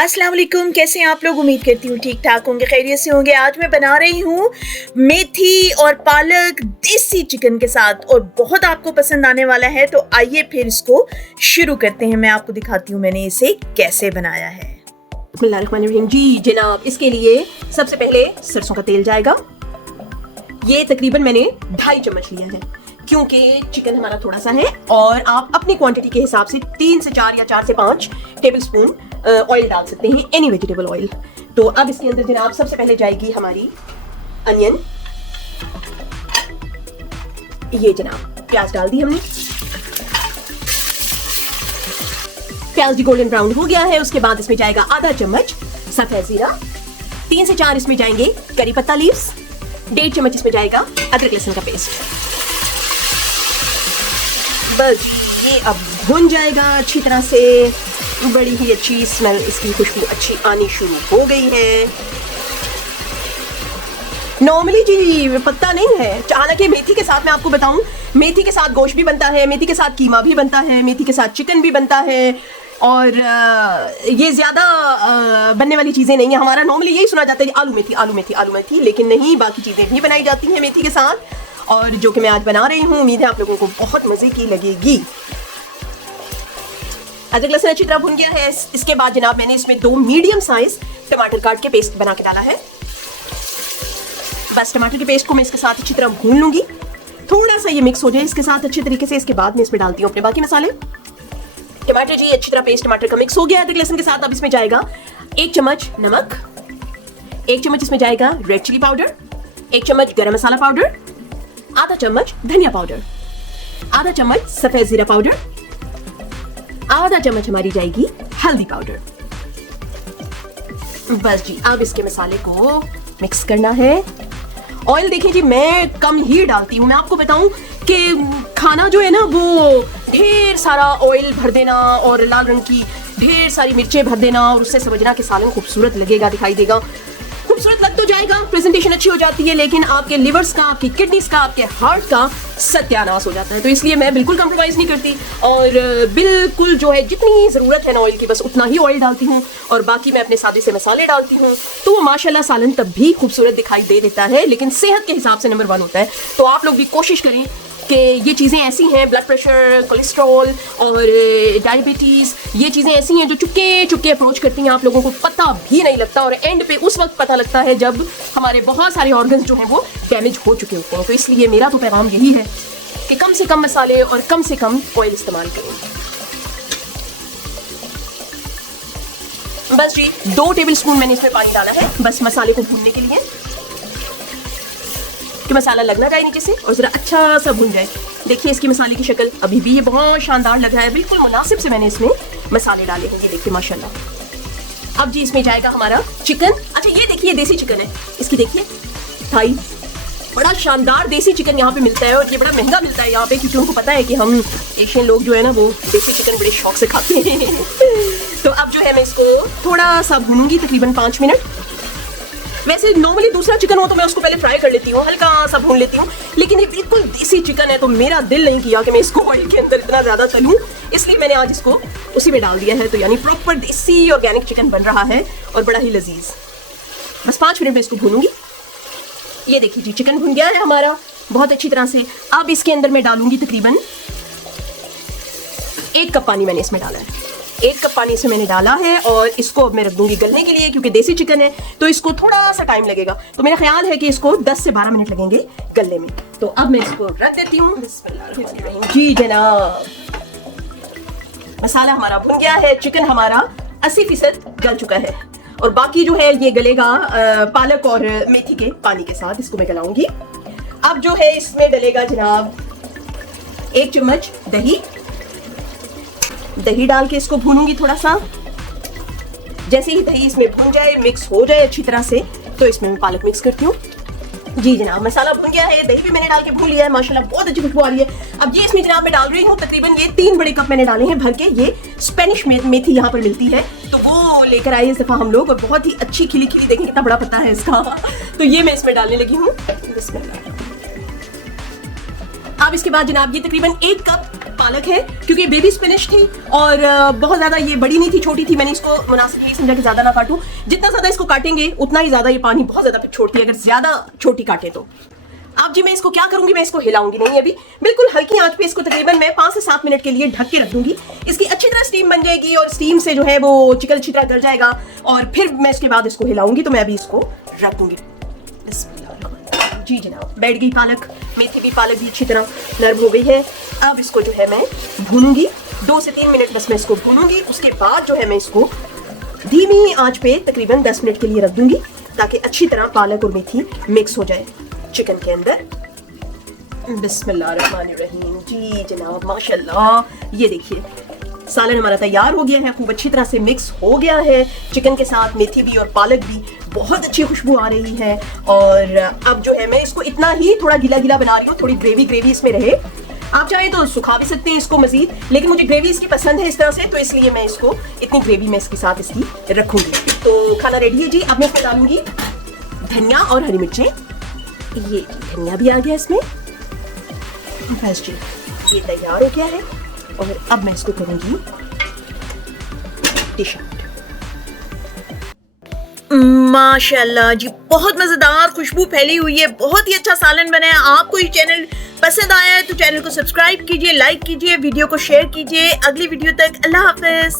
अस्सलाम वालेकुम, कैसे हैं आप लोग। उम्मीद करती हूँ ठीक ठाक होंगे, खैरियत से होंगे। आज मैं बना रही हूँ मेथी और पालक देसी चिकन के साथ और बहुत आपको पसंद आने वाला है। तो आइए फिर इसको शुरू करते हैं। मैं आपको दिखाती हूँ मैंने इसे कैसे बनाया है। बिस्मिल्लाहिर्रहमानिर्रहीम। जी जनाब, इसके लिए सबसे पहले सरसों का तेल जाएगा। ये तकरीबन मैंने 2.5 चम्मच लिया है क्योंकि चिकन हमारा थोड़ा सा है और आप अपनी क्वांटिटी के हिसाब से 3 से 4 या 4 से 5 टेबल स्पून ऑयल डाल सकते हैं, एनी वेजिटेबल ऑयल। तो अब इसके अंदर जनाब सबसे पहले जाएगी हमारी अनियन। ये जनाब प्याज डाल दी हमने। प्याज भी गोल्डन ब्राउन हो गया है। उसके बाद इसमें जाएगा आधा चम्मच सफेद जीरा, 3 से 4 इसमें जाएंगे करी पत्ता लीव्स, 1.5 चम्मच इसमें जाएगा अदरक लहसुन का पेस्ट। बस ये अब भुन जाएगा अच्छी तरह से। बड़ी ही अच्छी स्मेल, इसकी खुशबू अच्छी आनी शुरू हो गई है। नॉर्मली जी पत्ता नहीं है, हालांकि मेथी के साथ मैं आपको बताऊं, मेथी के साथ गोश्त भी बनता है, मेथी के साथ कीमा भी बनता है, मेथी के साथ चिकन भी बनता है और ये ज़्यादा बनने वाली चीज़ें नहीं है। हमारा नॉर्मली यही सुना जाता है आलू मेथी आलू मेथी आलू मेथी, लेकिन नहीं, बाकी चीज़ें भी बनाई जाती हैं मेथी के साथ और जो कि मैं आज बना रही हूँ। उम्मीद है आप लोगों को बहुत मज़े की लगेगी। अदरक लहसुन अच्छी तरह भुन गया है। इसके बाद जनाब मैंने इसमें 2 मीडियम साइज टमाटर काट के पेस्ट बना के डाला है। बस टमाटर के पेस्ट को मैं इसके साथ अच्छी तरह भून लूंगी, थोड़ा सा ये मिक्स हो जाए इसके साथ अच्छी तरीके से। इसके बाद मैं इसमें डालती हूँ अपने बाकी मसाले। टमाटर जी अच्छी तरह पेस्ट टमाटर का मिक्स हो गया अदरक लहसुन के साथ। अब इसमें जाएगा 1 चम्मच नमक, 1 चम्मच इसमें जाएगा रेड चिली पाउडर, 1 चम्मच गरम मसाला पाउडर, आधा चम्मच धनिया पाउडर, आधा चम्मच सफेद जीरा पाउडर, आधा चम्मच हमारी जाएगी हल्दी पाउडर। बस जी अब इसके मसाले को मिक्स करना है। ऑयल देखिए जी मैं कम ही डालती हूँ। मैं आपको बताऊं कि खाना जो है ना वो ढेर सारा ऑयल भर देना और लाल रंग की ढेर सारी मिर्चें भर देना और उससे समझना कि सालन खूबसूरत लगेगा, दिखाई देगा, खूबसूरत लग तो जाएगा, प्रेजेंटेशन अच्छी हो जाती है, लेकिन आपके लिवर्स का, आपकी किडनीज का, आपके हार्ट का सत्यानाश हो जाता है। तो इसलिए मैं बिल्कुल कंप्रोमाइज़ नहीं करती और बिल्कुल जो है जितनी ज़रूरत है ना ऑयल की बस उतना ही ऑयल डालती हूँ और बाकी मैं अपने सादे से मसाले डालती हूँ। तो वो माशाल्लाह सालन तब भी खूबसूरत दिखाई दे देता है, लेकिन सेहत के हिसाब से नंबर 1 होता है। तो आप लोग भी कोशिश करें कि ये चीज़ें ऐसी हैं, ब्लड प्रेशर, कोलेस्ट्रॉल और डायबिटीज़, ये चीज़ें ऐसी हैं जो चुपके चुपके अप्रोच करती हैं, आप लोगों को पता भी नहीं लगता और एंड पे उस वक्त पता लगता है जब हमारे बहुत सारे ऑर्गन्स जो हैं वो डैमेज हो चुके होते हैं। तो इसलिए मेरा तो पैगाम यही है कि कम से कम मसाले और कम से कम ऑयल इस्तेमाल करें। बस जी 2 टेबल स्पून मैंने इसमें पानी डाला है, बस मसाले को भूनने के लिए कि मसाला लगना जाए नीचे से और ज़रा अच्छा सा भुन जाए। देखिए इसकी मसाले की शक्ल अभी भी ये बहुत शानदार लग रहा है, बिल्कुल मुनासिब से मैंने इसमें मसाले डाले हैं। ये देखिए माशाल्लाह। अब जी इसमें जाएगा हमारा चिकन। अच्छा ये देखिए देसी चिकन है, इसकी देखिए थाई, बड़ा शानदार देसी चिकन यहाँ पे मिलता है और ये बड़ा महंगा मिलता है यहाँ पे, क्योंकि उनको पता है कि हम एशियन लोग जो है ना वो देसी चिकन बड़े शौक से खाते हैं। तो अब जो है मैं इसको थोड़ा सा भूनूंगी, तकरीबन 5 मिनट। वैसे नॉर्मली दूसरा चिकन हो तो मैं उसको पहले फ्राई कर लेती हूँ, हल्का सा भून लेती हूँ, लेकिन ये बिल्कुल देसी चिकन है तो मेरा दिल नहीं किया कि मैं इसको ऑयल के अंदर इतना ज़्यादा तलूँ, इसलिए मैंने आज इसको उसी में डाल दिया है। तो यानी प्रॉपर देसी ऑर्गेनिक चिकन बन रहा है और बड़ा ही लजीज। बस 5 मिनट में इसको भूनूंगी। ये देखिए जी चिकन भुन गया है हमारा बहुत अच्छी तरह से। अब इसके अंदर मैं डालूंगी तकरीबन 1 कप पानी मैंने इसमें डाला है। 1 कप पानी इसमें मैंने डाला है और इसको अब मैं रख दूंगी गलने के लिए, क्योंकि देसी चिकन है तो इसको थोड़ा सा टाइम लगेगा। तो मेरा ख्याल है कि इसको 10 से 12 मिनट लगेंगे गलने में। तो अब मैं इसको रख देती हूँ। जी जनाब मसाला हमारा भुन गया है, चिकन हमारा 80% गल चुका है और बाकी जो है ये गलेगा पालक और मेथी के पानी के साथ। इसको मैं गलाऊंगी। अब जो है इसमें डलेगा जनाब 1 चम्मच दही डाल के इसको भूनूंगी थोड़ा सा। जैसे ही दही इसमें भून जाए, मिक्स हो जाए अच्छी तरह से, तो इसमें मैं पालक मिक्स करती हूँ। जी जनाब मसाला भून गया है, दही भी मैंने डाल के भून लिया है, माशाल्लाह बहुत अच्छी खुशबू आ रही है। अब ये इसमें जनाब मैं डाल रही हूँ तकरीबन ये 3 बड़े कप मैंने डाले हैं भर के। ये स्पेनिश मेथी यहाँ पर मिलती है तो वो लेकर आए इस दफ़ा हम लोग और बहुत ही अच्छी खिली खिली, देखें कितना बड़ा पत्ता है इसका। तो ये मैं इसमें डालने लगी हूँ। अब इसके बाद जनाब ये तकरीबन 1 कप पालक है, क्योंकि बेबी स्पिनिश थी और बहुत ज़्यादा ये बड़ी नहीं थी, छोटी थी। मैंने इसको मुनासिब नहीं समझा कि ज़्यादा ना काटूं। जितना ज़्यादा इसको काटेंगे उतना ही ज़्यादा ये पानी बहुत ज़्यादा छोड़ती है, अगर ज़्यादा छोटी काटे तो। अब जी मैं इसको क्या करूंगी, मैं इसको हिलाऊंगी नहीं अभी, बिल्कुल हल्की आंच पे इसको तकरीबन मैं 5 से 7 मिनट के लिए ढक के रख दूंगी। इसकी अच्छी तरह स्टीम बन जाएगी और स्टीम से जो है वो चिकन अच्छी तरह गल जाएगा और फिर मैं इसके बाद इसको हिलाऊंगी। तो मैं अभी इसको रख दूंगी। जी जनाब, बैठ गई पालक, मेथी भी पालक भी अच्छी तरह नरम हो गई है। अब इसको जो है मैं भूनूंगी 2 से 3 मिनट, बस मैं इसको भूनूंगी। उसके बाद जो है मैं इसको धीमी आंच पे तकरीबन 10 मिनट के लिए रख दूंगी ताकि अच्छी तरह पालक और मेथी मिक्स हो जाए चिकन के अंदर। बिस्मिल्लाहिर्रहमानिर्रहीम। जी जनाब, माशाल्लाह, ये देखिए सालन हमारा तैयार हो गया है, खूब अच्छी तरह से मिक्स हो गया है चिकन के साथ, मेथी भी और पालक भी, बहुत अच्छी खुशबू आ रही है। और अब जो है मैं इसको इतना ही थोड़ा गीला गीला बना रही हूँ, थोड़ी ग्रेवी ग्रेवी इसमें रहे। आप चाहें तो सुखा भी सकते हैं इसको मजीद, लेकिन मुझे ग्रेवी इसकी पसंद है इस तरह से, तो इसलिए मैं इसको इतनी ग्रेवी में इसके साथ इसकी रखूंगी। तो खाना रेडी है जी। अब मैं इसमें डालूंगी धनिया और हरी मिर्चें। ये धनिया भी आ गया इसमें, बस जी ये तैयार हो गया है। और अब मैं इसको करूंगी डिश आउट। माशाल्लाह जी, बहुत मजेदार खुशबू फैली हुई है, बहुत ही अच्छा सालन बना है। आपको ये चैनल पसंद आया है तो चैनल को सब्सक्राइब कीजिए, लाइक कीजिए, वीडियो को शेयर कीजिए। अगली वीडियो तक अल्लाह हाफिज।